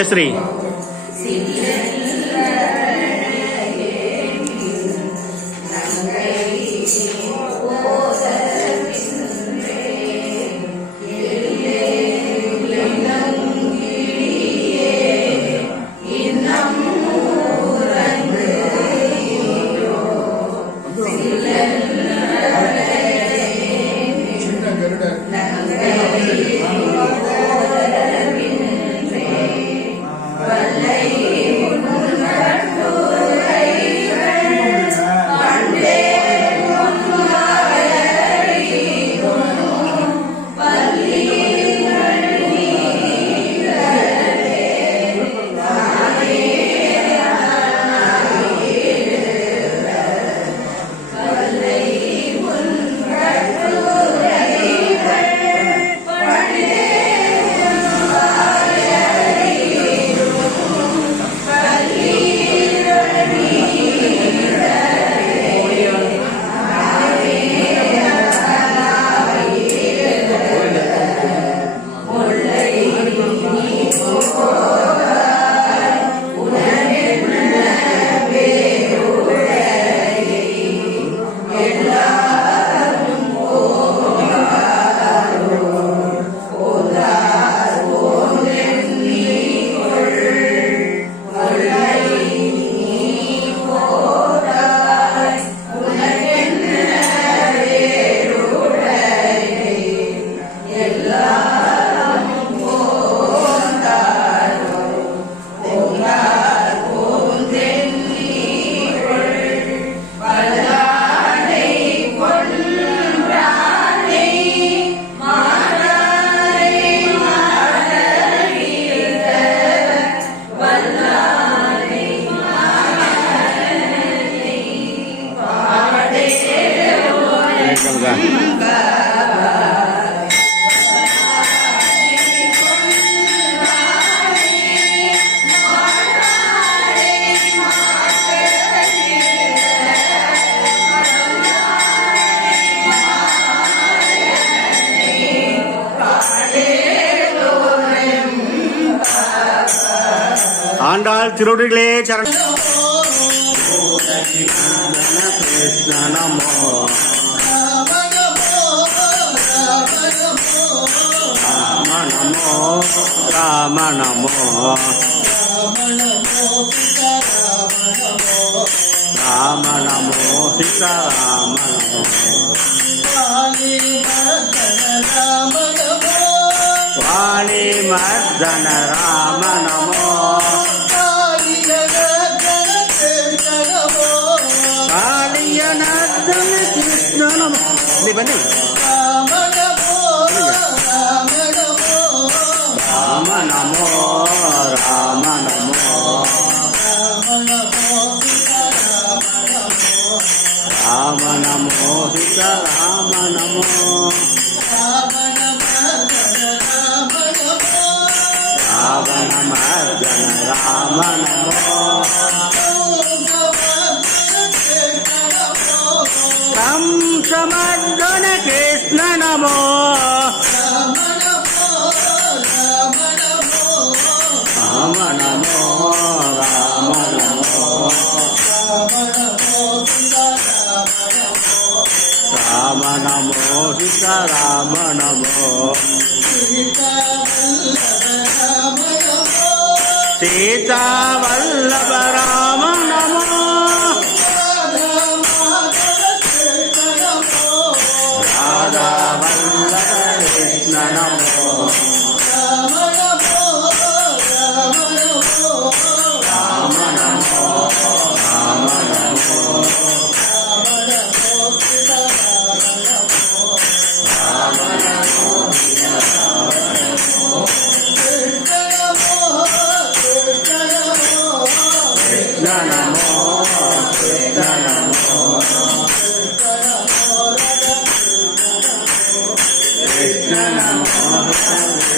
நித்யஸ்ரீ ஆண்டாள் திருவடிகளே சரணம் கிருஷ்ண நமோ ராம நமோ ராம ராம நமோ வாணி மர்தன ராம நமோ ராம நமோ ராம நம ராம நமோ ராம சமர்ஜன கிருஷ்ண நமோ నమో సీతారామ నమో సీతావల్లభ రామ నమో రాధా వల్లభ కృష్ణ నమో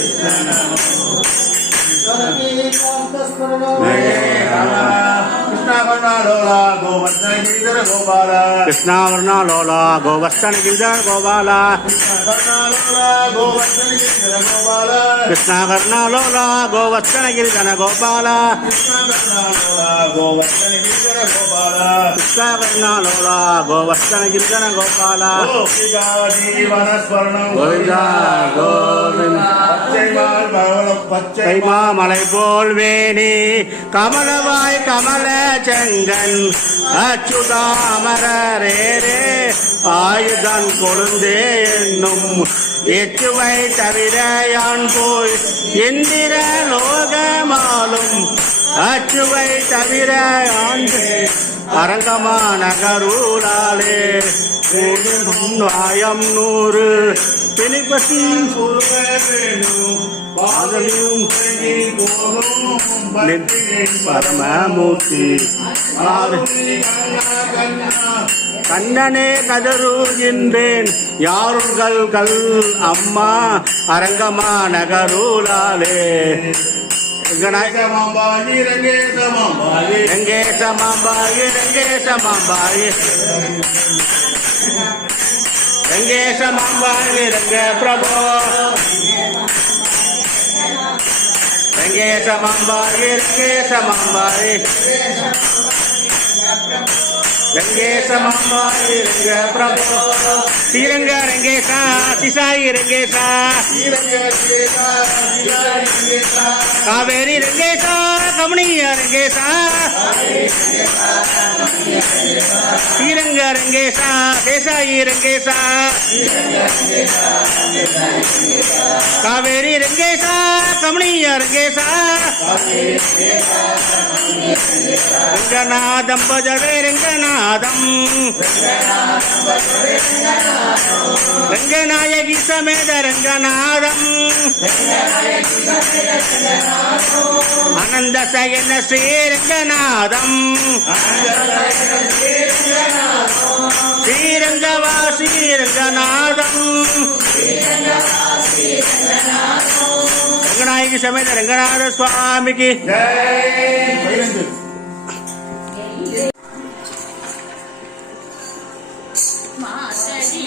Hare Hare కృష్ణావర్ణాలోలా గోవర్ధన గోవర్ధన గిరిధర గోపాల. గోవర్ధన గిరిధర గోపాల. గోవర్ధన గిరిధర గోపాల. గోవింద గోవింద. పోల్వేణి కమలవాయ్ కమల போல் வேணி கமலவாய் செங்கன். அச்சுதா அமரரேரே கொழுந்தே என்னும் எச்சுவை தவிர யான் போய் எந்திர லோகமாலும் அச்சுவை தவிர ஆண்டு அரங்கமா நகரூராலே ஆயம் நூறு பிணிப்பசி பாதலியும் பரமமூர்த்தி. கண்ணனே கதருகின்றேன் யாருங்கள் கல் அம்மா? அரங்கமா நகரூலாலே గణాయి రంగే సమంబాయి రంగే సమంబాయి రంగే సమంబాయి రంగే సమంబాయి రంగే ప్రభో. రంగే సమంబాయి రంగే సమంబాయి రంగేశ మంబాయి రంగ ప్రభో. శ్రీరంగ రంగేశ అతిసాయి రంగేశ. శ్రీరంగ రంగేశ காவேரி ரங்கேசா கமனிய ரங்கேசா. ஸ்ரீரங்க ரங்கேசா தேசாயி ரங்கேசா காவேரி ரங்கேசா கமணிய ரங்கேசா. ரங்கநாதம் பஜவே ரங்கநாதம். ரங்கநாயகி சமேத ரங்கநாதம். ஆனந்த சயன ஸ்ரீரங்கநாதம் ஸ்ரீரங்கவாசி శ్రీరంగవా శ్రీరంగనాథం రంగనాయకి సమేత రంగనాథ స్వామికి. మాసీ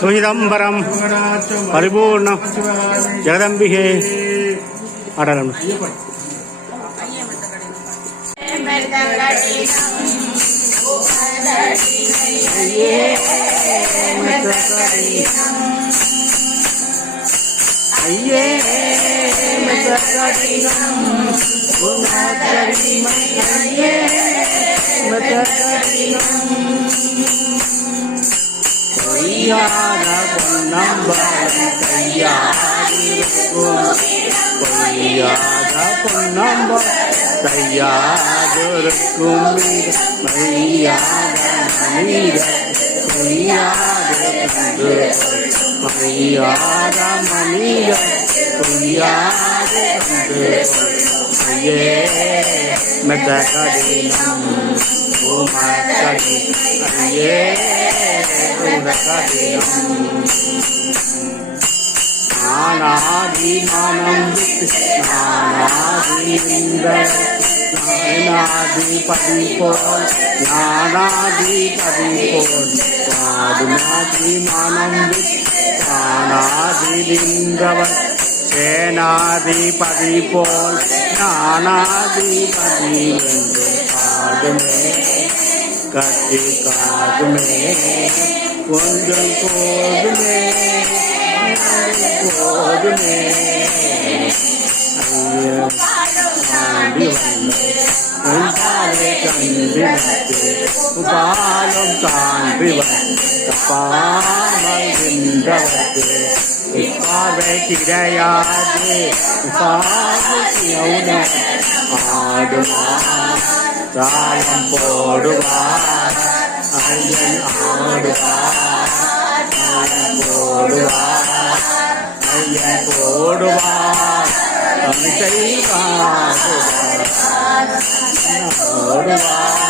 சுகிதம்பரம் பரிபூர்ணம் ஜெகதம்பிகே. ஆடலம் ஐயே பொய்யான பொன்னம்பலம் கையாதிருக்கும் பொய்யாத பொன்னம்பலம் கையாதிருக்கும் மையாத மனித பொய்யாத மனித பொய்யாத ஐயே மெத்தகடினம் உமக்கடி ஐயே உனக்கடினம் நானாதி மனம் விட்டு நானாதி இந்த நானாதி பதி போல் நானாதி பதி போல் சேனாதிபதி போல் நானாதிபதி என்று பாடுமே. கட்டி காதுமே. கொஞ்சம் போதுமே. போதுமே. ஆண்டி கண்டினத்து உபாலம் தாண்டி வந்து. பாமல் நின்றவர்க்கு. இப்பாவை கிடையாது பாவுன தாளம் போடுவார் ஐயன் ஆடுவார் தாளம் போடுவார் ஐயன் போடுவார் தமிழ் செய்வார் போடுவார்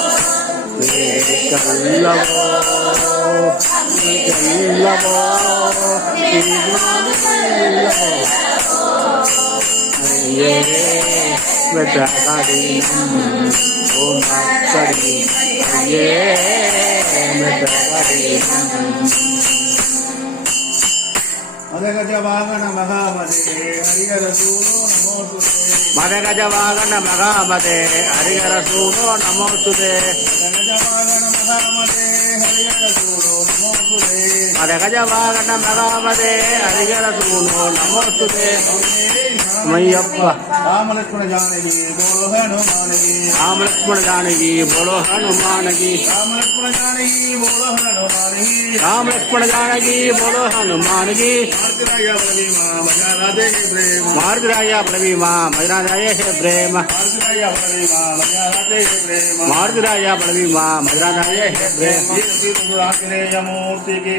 చెల్లవో చెల్లవో అయ్యే మెట్టడి ఓ మాడి అయ్యే మెట్టడి మదగజవాగన మహామదే హరిహరసూ నమోస్తుతే మదగజవాగన మహామదే హరిహరసూనో నమోస్తుతే మదగజవాగన ramadev అరగజ వాగట మగావదే అరిగర సూనో నమోస్తుదే మయ్యప్ప రామలక్ష్మణ జానకి బోలో హనుమానకి రామలక్ష్మణ జానకి బోలో హనుమానకి రామలక్ష్మణ జానకి బోలో హనుమానకి రామలక్ష్మణ జానకి ప్రవీమా మజారాదే ప్రేమ ప్రేమ మారుతిరాయ ప్రవీమా మజారాదే ప్రేమ ప్రేమ మూర్తికి